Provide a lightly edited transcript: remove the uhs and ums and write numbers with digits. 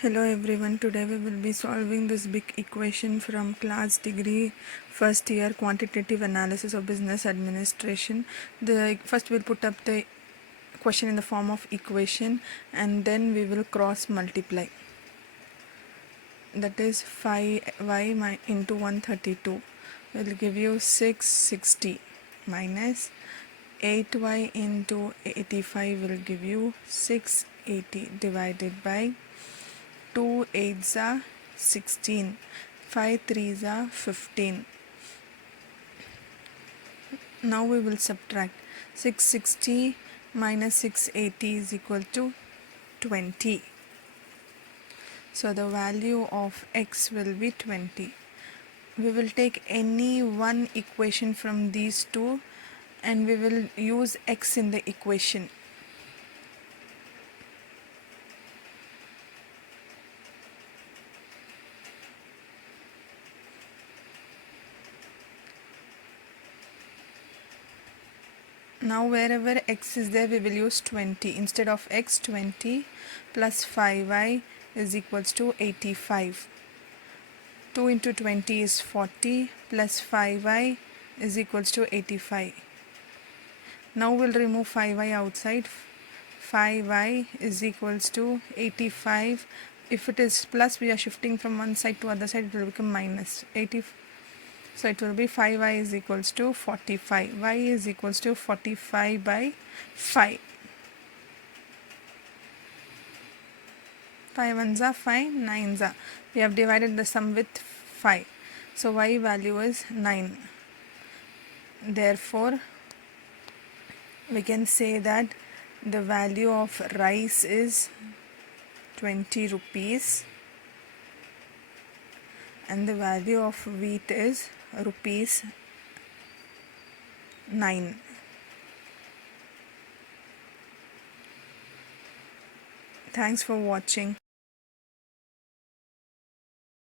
Hello everyone, today we will be solving this big equation from class degree first year quantitative analysis of business administration. First we'll put up the question in the form of equation and then we will cross multiply. That is 5y into 132 will give you 660 minus 8y into 85 will give you 680 divided by 2 8s are 16, 5 3s are 15. Now we will subtract. 660 minus 680 is equal to 20. So the value of x will be 20. We will take any one equation from these two and we will use x in the equation. Now wherever x is there we will use 20. Instead of x, 20 plus 5y is equals to 85. 2 into 20 is 40 plus 5y is equals to 85. Now we'll remove 5y outside. 5y is equals to 85. If it is plus, we are shifting from one side to other side, it will become minus 80. So it will be 5y is equals to 45. Y is equals to 45 by 5. 5 ones are 5, 9s are. We have divided the sum with 5. So y value is 9. Therefore, we can say that the value of rice is 20 rupees and the value of wheat is rupees 9. Thanks for watching.